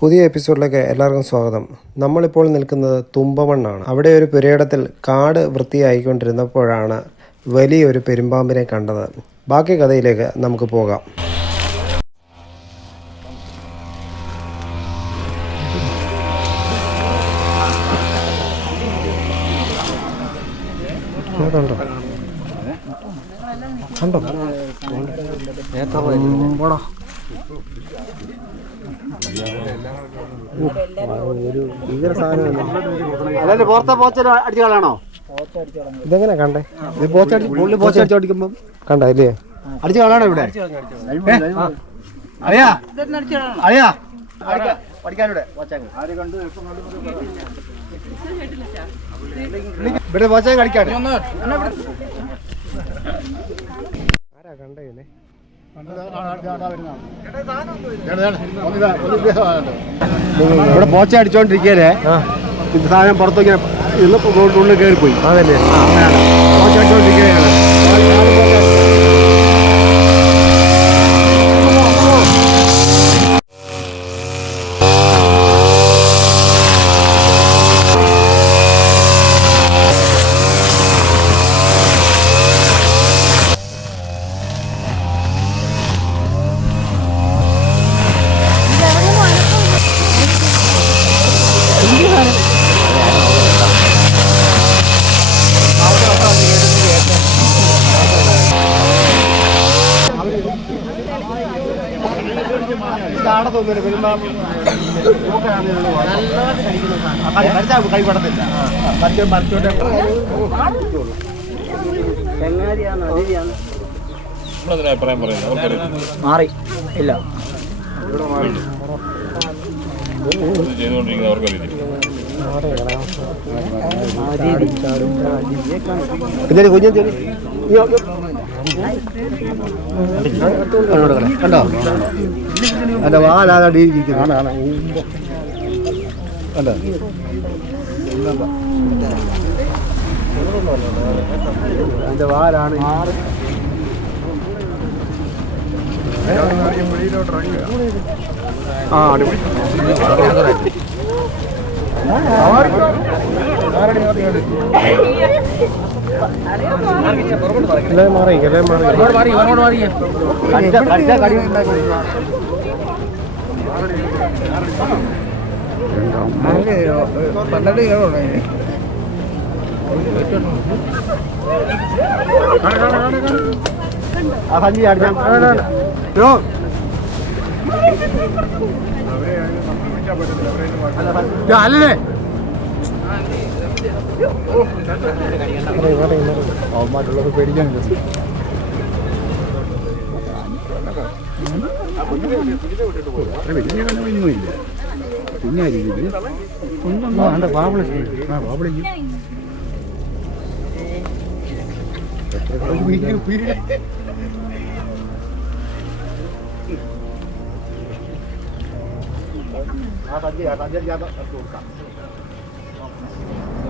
പുതിയ എപ്പിസോഡിലേക്ക് എല്ലാവർക്കും സ്വാഗതം. നമ്മളിപ്പോൾ നിൽക്കുന്നത് തുമ്പമണ്ണാണ്. അവിടെ ഒരു പുരയിടത്തിൽ കാട് വൃത്തിയായിക്കൊണ്ടിരുന്നപ്പോഴാണ് വലിയൊരു പെരുമ്പാമ്പിനെ കണ്ടത്. ബാക്കി കഥയിലേക്ക് നമുക്ക് പോകാം. കണ്ടോ അതല്ലേ പുറത്തെ പോച്ചൽ അടിച്ചു കളയാണോ ഇതെങ്ങനെ കണ്ടേ? ഇത് പോച്ച പുള്ളി പോച്ച അടിച്ചു ഓടിക്കുമ്പം? കണ്ട ഇല്ലേ? അടിച്ചു കളയാണോ ഇവിടെ? അറിയാ? അറിയാ? പഠിക്കാനിവിടെ ഇവിടെ പോച്ചാൻ കളിക്കാൻ ആരാ കണ്ടേ ഇതിനെ? ഇവിടെ പോച്ച അടിച്ചോണ്ടിരിക്കേ ആ. ഇത് സാധനം പുറത്തേക്ക് ഇന്ന് ഉള്ളിൽ കയറിപ്പോയി. അതല്ലേ പോച്ച അടിച്ചോണ്ടിരിക്കുകയാണ്. മറ്റേ മാറി. ഇല്ല. ചെയ്തുകൊണ്ടിരിക്കുന്നത് അവർക്കറിയില്ല കുഞ്ഞു കുഞ്ഞു കണ്ടോ? എന്റെ വാലാടി ഇരിക്കുന്നു കണ്ടോ? എന്റെ വാലാണ് ആ അടിപൊളി ഇല്ലേ മാറി ഇല്ലേ മാറി കടിച്ച കടിച്ച കടി ആ സഞ്ചി അടിച്ചാൽ അല്ലേ. മാറി മാറി മാറി അവന്മാരുള്ളത് പേടിക്കാനില്ല വലിയ പിന്നെ ഒന്നും വേണ്ട ബാബിളി ആ ബാബിളിക്ക് ആ സഞ്ചി ആ സഞ്ചി ഞാൻ കൊടുക്കാം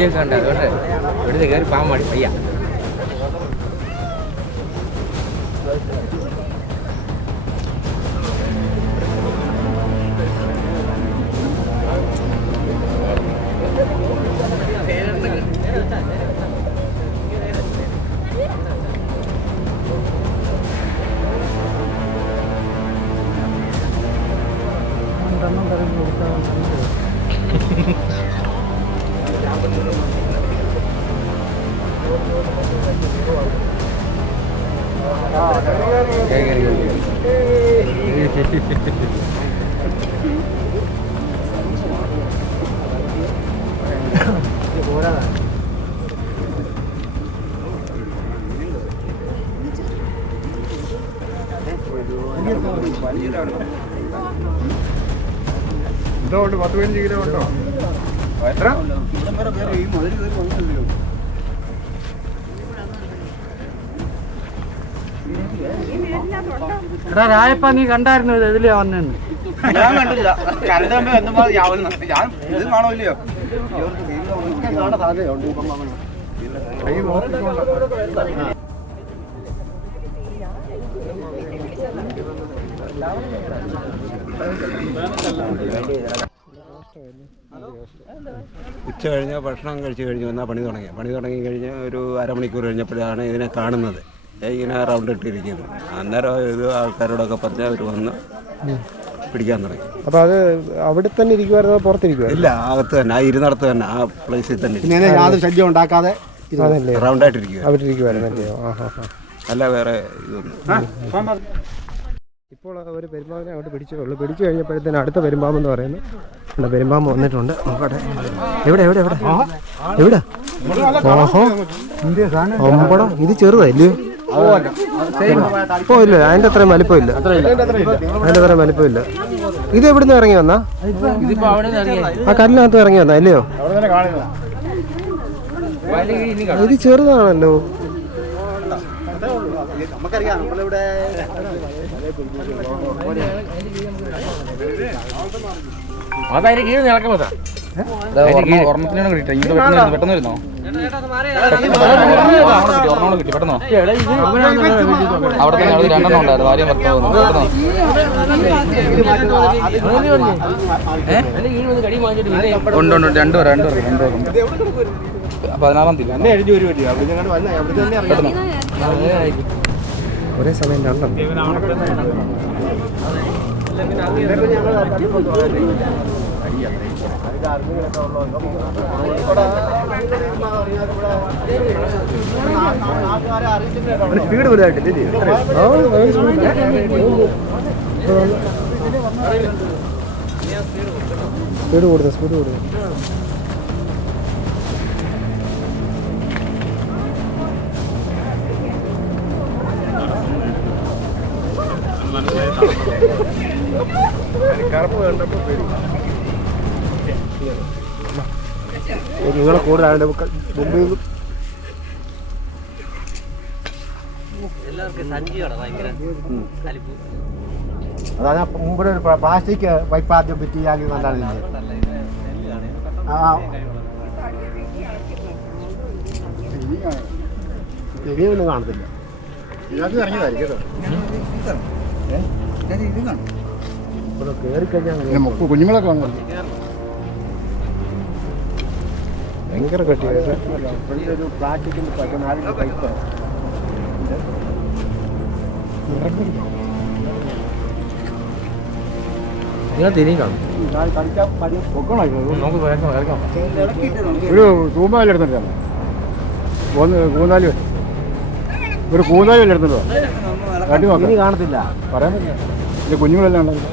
விஜயகாந்த் அதோட விடுதலை பாமாடி பையா. എന്തോ ഉണ്ട് പത്ത് പതിനഞ്ച് കിലോ ഉണ്ടോ? എത്ര? ഈ മധുര എടാ രായപ്പ നീ കണ്ടായിരുന്നു ഇത് എതിലെയാ വന്നെന്ന്? ഞാൻ കണ്ടില്ല. കരുതുമ്പോ കമ്പി എന്തുമ്പോ ഞാൻ ഞാൻ ഇത് കാണുമല്ലയോ ഉച്ച കഴിഞ്ഞ് ഭക്ഷണം കഴിച്ചു കഴിഞ്ഞു വന്നാൽ പണി തുടങ്ങി. പണി തുടങ്ങി കഴിഞ്ഞ് ഒരു അരമണിക്കൂർ കഴിഞ്ഞപ്പോഴാണ് ഇതിനെ കാണുന്നത്. ഇങ്ങനെ റൗണ്ട് ഇട്ടിരിക്കുന്നത് അന്നേരം ഇത് ആൾക്കാരോടൊക്കെ പറഞ്ഞ് അവർ വന്ന് പിടിക്കാൻ തുടങ്ങി. അപ്പോൾ അത് അവിടെ തന്നെ ഇരിക്കുവായിരുന്നു? പുറത്തിരിക്കുമായിരുന്നു ഇല്ല അകത്ത് തന്നെ ആ ഇരുന്നിടത്ത് തന്നെ ആ പ്ലേസിൽ തന്നെ. ഇങ്ങനെ യാതൊരു ശല്യം ഉണ്ടാക്കാതെ അതല്ലേ? റൗണ്ടായിട്ടിരിക്കുക അവിടെ ഇരിക്കുമായിരുന്നല്ലയോ ആ ഹാ ഹാ അല്ല വേറെ ഇതൊന്നും. ഇപ്പോൾ ഒരു പെരുമ്പാമ്പിനെ അവിടെ പിടിച്ചേ ഉള്ളൂ പിടിച്ചു കഴിഞ്ഞപ്പോഴത്തേന് അടുത്ത പെരുമ്പാമ്പ് എന്ന് പറയുന്നത് പെരുമ്പാമ്പ് വന്നിട്ടുണ്ട്. നോക്കട്ടെ. എവിടെ എവിടെ എവിടെ? എവിടെ? ഓഹോ. ഒമ്പടോ ഇത് ചെറുതല്ലയോ ഓ ഇല്ല അതിന്റെ അത്രയും വലിപ്പം ഇല്ല അതിന്റെ അത്രയും വലിപ്പം ഇല്ല ഇത് എവിടുന്ന് ഇറങ്ങി വന്നാ? ആ കല്ലിനകത്ത് ഇറങ്ങി വന്നാ അല്ലയോ? ഇത് ചെറുതാണല്ലോ. നമുക്കറിയാം നമ്മളിവിടെ അതായത് കീഴിൽ കിട്ടി ഇങ്ങോട്ട് പെട്ടെന്ന് പെട്ടെന്ന് വരുന്നോ? ഒരെണ്ണം കിട്ടി പെട്ടെന്നോ? അവിടെ തന്നെ അവിടെ രണ്ടെണ്ണം ഉണ്ടായിരുന്നു ഭാര്യ ഭർത്താവ് ഉണ്ട്. ഉണ്ട് രണ്ട് പേർ രണ്ട് പേർ രണ്ട് പേർ പതിനാറാം തീയതി. എന്നെ എഴുതി ഒരു പറ്റി അവിടെ ഞങ്ങൾ അറിയാം ഒരേ സമയം രണ്ടെണ്ണം സ്പീഡ് കൂടുതൽ ആ, very smooth. നിങ്ങളെ കൂടുതലായിട്ട് മുമ്പിൽ നിന്ന്. അതാ ഞാൻ ഒരു പ്ലാസ്റ്റിക് പൈപ്പ് ആദ്യം ചെയ്യാൻ നല്ലതാണ് ആ. ഇനിയൊന്നും കാണത്തില്ല. ഇതിനകത്ത് ഇറങ്ങിയതായിരിക്കും കേട്ടോ. കയറി കഴിഞ്ഞാൽ കുഞ്ഞുങ്ങളൊക്കെ വന്നു ഭയങ്കര കട്ടിയായിട്ട് ഒരു നിങ്ങൾ കാണും. കൂമ്പാലി എടുത്തിട്ടാണ് കൂന്നാലി ഒരു കൂന്നാലി എടുത്തിട്ടോ കാട്ടി നോക്കാം. കാണത്തില്ല. പറയാൻ പറ്റില്ല. ഇത് കുഞ്ഞുങ്ങളെല്ലാം ഉണ്ടല്ലോ.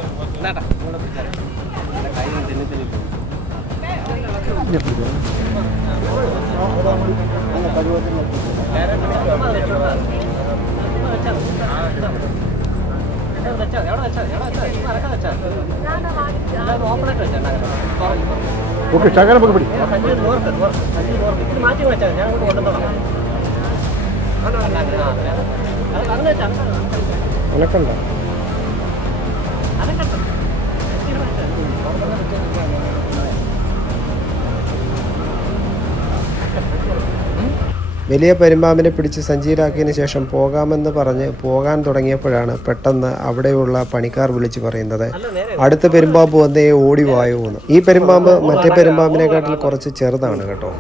ഓക്കെ ശകലം നമുക്ക് പിടി. അനക്കണ്ട. വലിയ പെരുമ്പാമ്പിനെ പിടിച്ച് സഞ്ചിയിലാക്കിയതിനു ശേഷം പോകാമെന്ന് പറഞ്ഞ് പോകാൻ തുടങ്ങിയപ്പോഴാണ് പെട്ടെന്ന് അവിടെയുള്ള പണിക്കാർ വിളിച്ചു പറയുന്നത്. അടുത്ത പെരുമ്പാമ്പ് വന്നേ ഓടി വായോ എന്ന്. ഈ പെരുമ്പാമ്പ് മറ്റേ പെരുമ്പാമ്പിനെക്കാട്ടിൽ കുറച്ച് ചെറുതാണ് കേട്ടോ.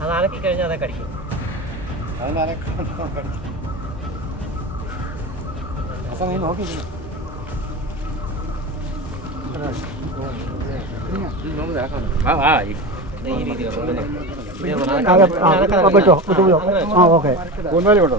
അത് അനക്കി കഴിഞ്ഞാൽ അതൊക്കെ അടിക്കും ഓക്കെ കൊണ്ടുവരും കേട്ടോ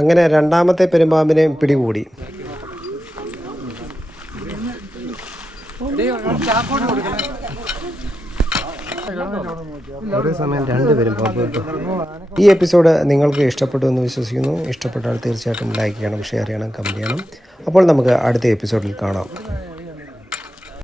അങ്ങനെ രണ്ടാമത്തെ പെരുമ്പാമ്പിനെയും പിടികൂടി. ഒരേ സമയം രണ്ട് പെരുമ്പാമ്പ് ഈ എപ്പിസോഡ് നിങ്ങൾക്ക് ഇഷ്ടപ്പെട്ടു എന്ന് വിശ്വസിക്കുന്നു. ഇഷ്ടപ്പെട്ടാൽ തീർച്ചയായിട്ടും ലൈക്ക് ചെയ്യണം ഷെയർ ചെയ്യണം കമന്റ് ചെയ്യണം. അപ്പോൾ നമുക്ക് അടുത്ത എപ്പിസോഡിൽ കാണാം.